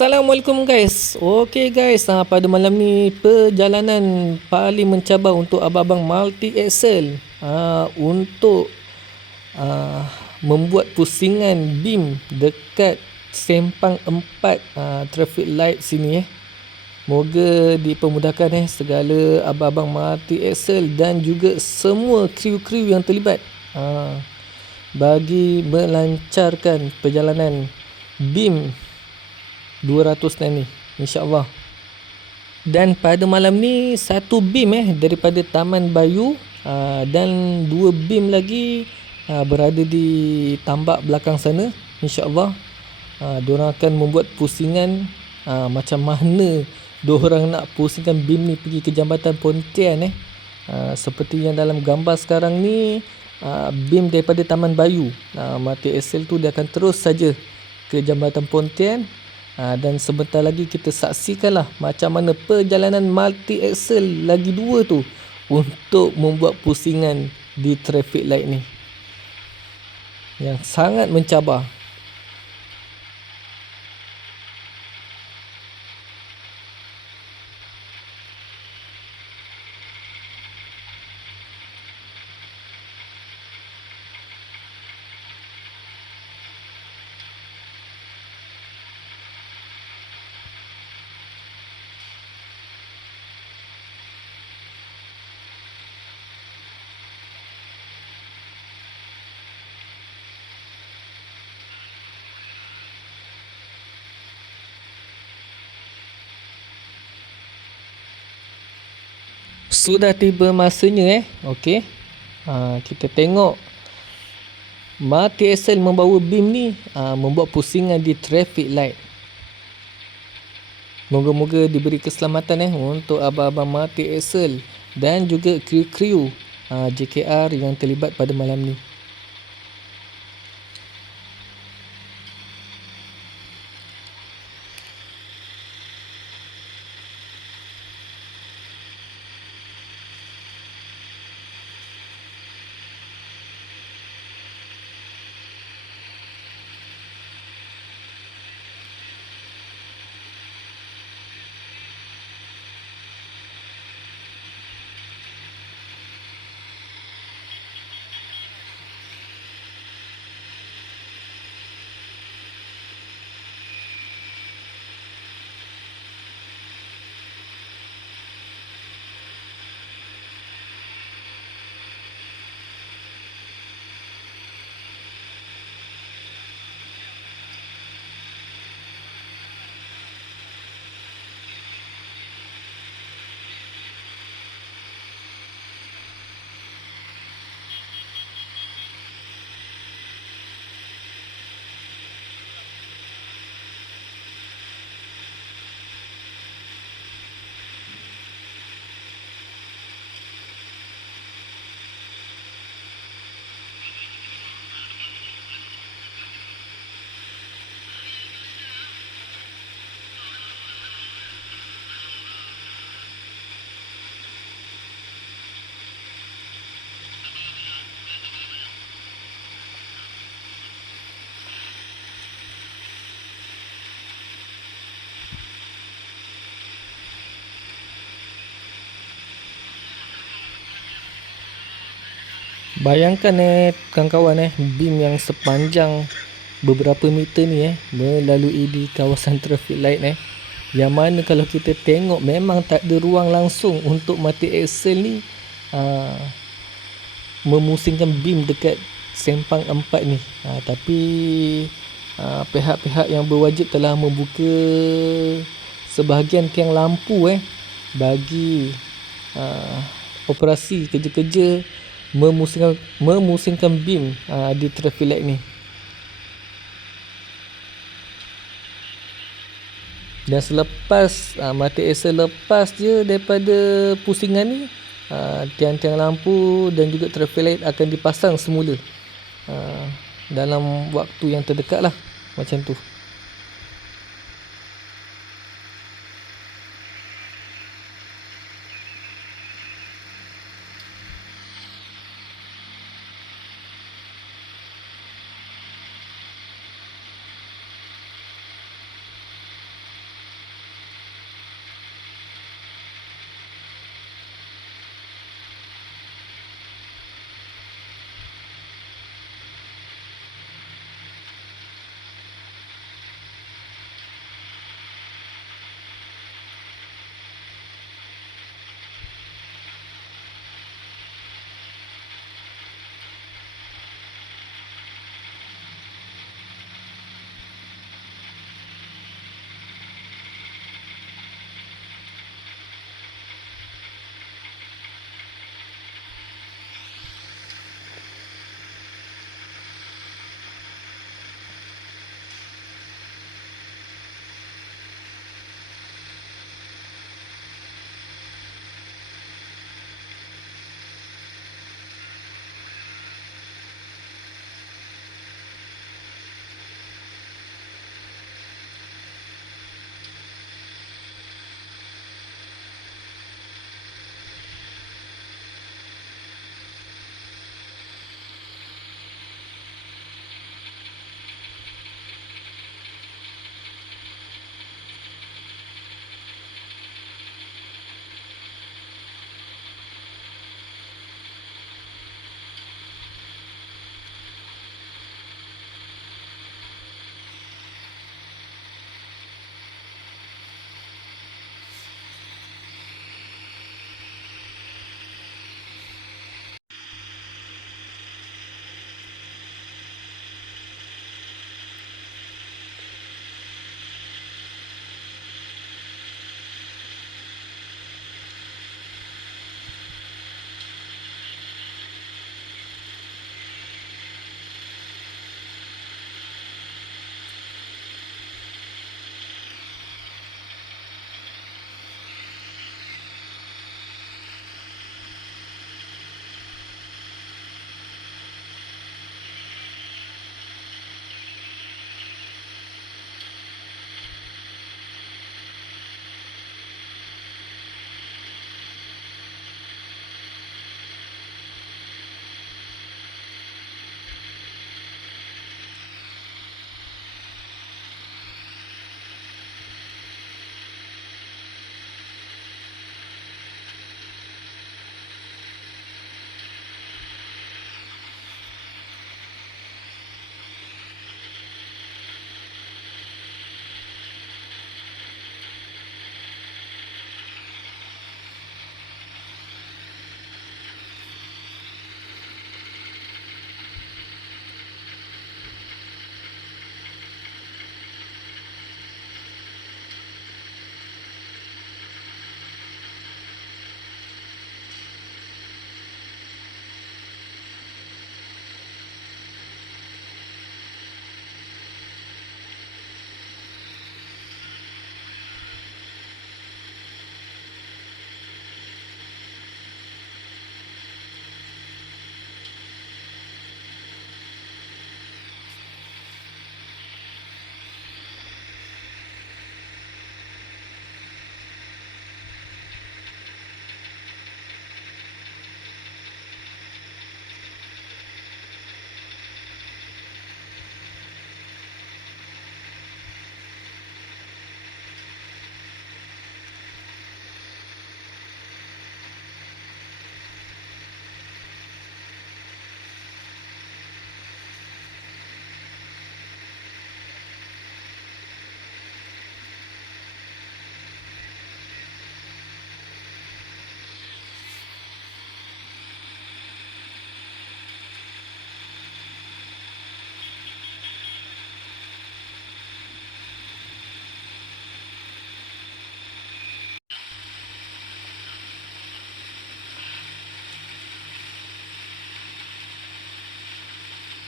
Assalamualaikum guys. Okey guys, ha, pada malam ni perjalanan paling mencabar untuk abang-abang multi axle ha, untuk ha, membuat pusingan beam dekat sempang 4 ha, traffic light sini eh. Moga dipermudahkan eh segala abang-abang multi axle dan juga semua kru-kru yang terlibat. Ha, bagi melancarkan perjalanan beam 200 ni insyaallah. Dan pada malam ni satu beam eh daripada Taman Bayu aa, dan dua beam lagi aa, berada di tambak belakang sana insyaallah. Diorang akan membuat pusingan macam mana diorang nak pusingkan beam ni pergi ke Jambatan Pontian eh. Seperti yang dalam gambar sekarang ni beam daripada Taman Bayu mati SL tu dia akan terus saja ke Jambatan Pontian Ha, dan sebentar lagi kita saksikanlah macam mana perjalanan multi axle lagi dua tu untuk membuat pusingan di traffic light ni. Yang sangat mencabar. Sudah tiba masanya eh. Okey. Ha, kita tengok Mati SL membawa beam ni ha, membuat pusingan di traffic light. Moga-moga diberi keselamatan eh untuk abang-abang Mati SL dan juga kru-kru ha, JKR yang terlibat pada malam ni. Bayangkan eh kawan-kawan eh beam yang sepanjang beberapa meter ni eh melalui di kawasan traffic light eh yang mana kalau kita tengok memang tak ada ruang langsung untuk mati axle ni aa, ah, memusingkan beam dekat sempang empat ni. Aa, ah, tapi aa, ah, pihak-pihak yang berwajib telah membuka sebahagian tiang lampu eh bagi aa, operasi kerja-kerja memusingkan memusingkan beam uh, di traffic light ni. Dan selepas uh, mati asa lepas je daripada pusingan ni, uh, tiang-tiang lampu dan juga traffic light akan dipasang semula. Uh, dalam waktu yang terdekat lah macam tu.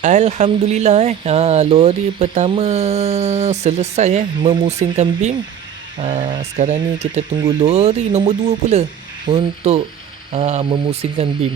Alhamdulillah eh. Ha, lori pertama selesai eh memusingkan bim. Ha, sekarang ni kita tunggu lori nombor dua pula untuk ha, memusingkan bim.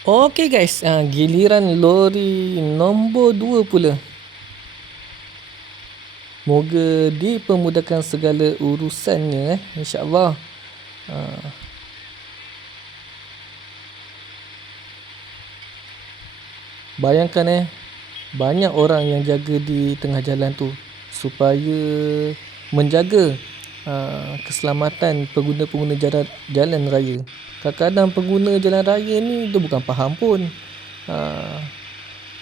Okey guys, ha, giliran lori nombor dua pula. Moga dipermudahkan segala urusannya eh. InsyaAllah. Ha. Bayangkan eh, banyak orang yang jaga di tengah jalan tu supaya menjaga uh, keselamatan pengguna-pengguna jalan, jalan raya. Kadang-kadang pengguna jalan raya ni dia bukan faham pun. Uh,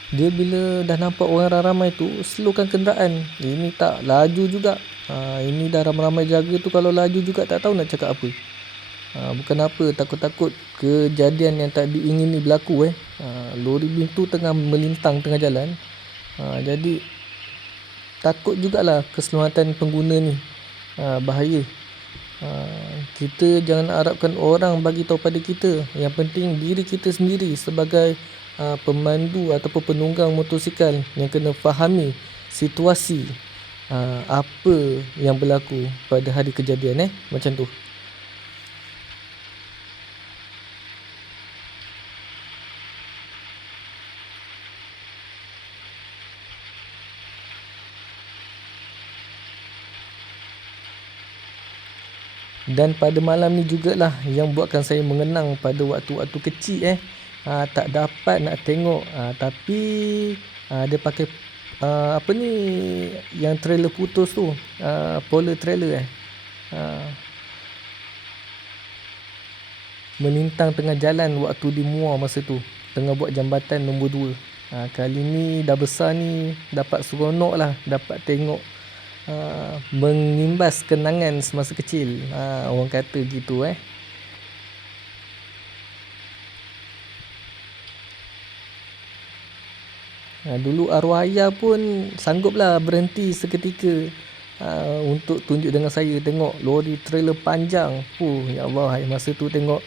dia bila dah nampak orang ramai tu slowkan kenderaan. Ini tak laju juga. Uh, ini dah ramai-ramai jaga tu kalau laju juga tak tahu nak cakap apa. Uh, bukan apa takut-takut kejadian yang tak diingini berlaku eh. Uh, lori bim tu tengah melintang tengah jalan. Uh, jadi takut jugalah keselamatan pengguna ni ha, bahaya. Ha, kita jangan harapkan orang bagi tahu pada kita. Yang penting diri kita sendiri sebagai ha, pemandu ataupun penunggang motosikal yang kena fahami situasi ha, apa yang berlaku pada hari kejadian eh? Macam tu Dan pada malam ni jugalah yang buatkan saya mengenang pada waktu-waktu kecil eh. Ha, tak dapat nak tengok ha, tapi ha, dia pakai ha, apa ni yang trailer putus tu. Ha, polar trailer eh. Ha, melintang tengah jalan waktu di Muar masa tu. Tengah buat jambatan nombor 2. Ha, kali ni dah besar ni dapat seronok lah dapat tengok uh, mengimbas kenangan semasa kecil. Uh, orang kata gitu eh. Uh, dulu arwah ayah pun sangguplah berhenti seketika uh, untuk tunjuk dengan saya tengok lori trailer panjang. Uh, ya Allah, masa tu tengok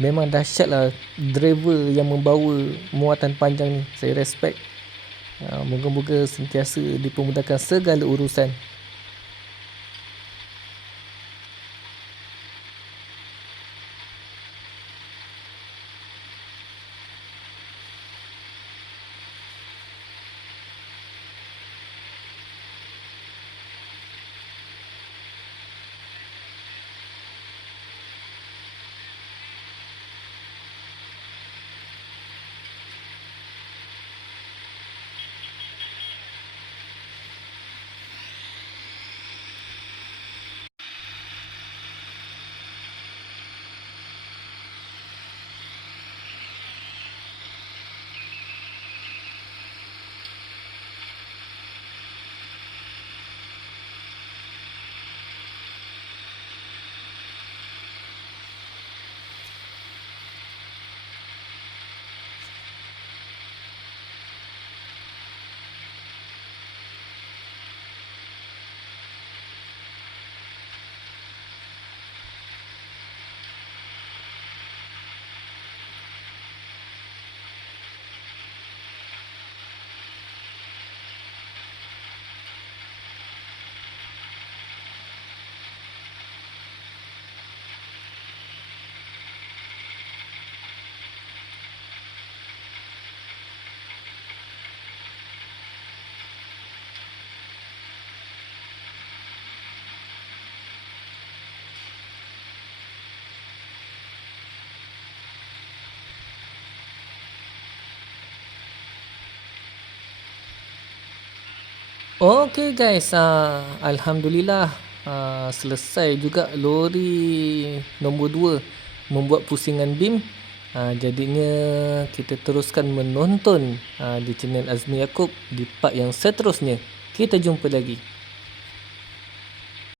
memang dahsyat lah driver yang membawa muatan panjang ni. Saya respect. Uh, moga-moga sentiasa dipermudahkan segala urusan. Okey guys, uh, Alhamdulillah uh, selesai juga lori nombor 2 membuat pusingan beam. Uh, jadinya kita teruskan menonton uh, di channel Azmi Yaakob di part yang seterusnya. Kita jumpa lagi.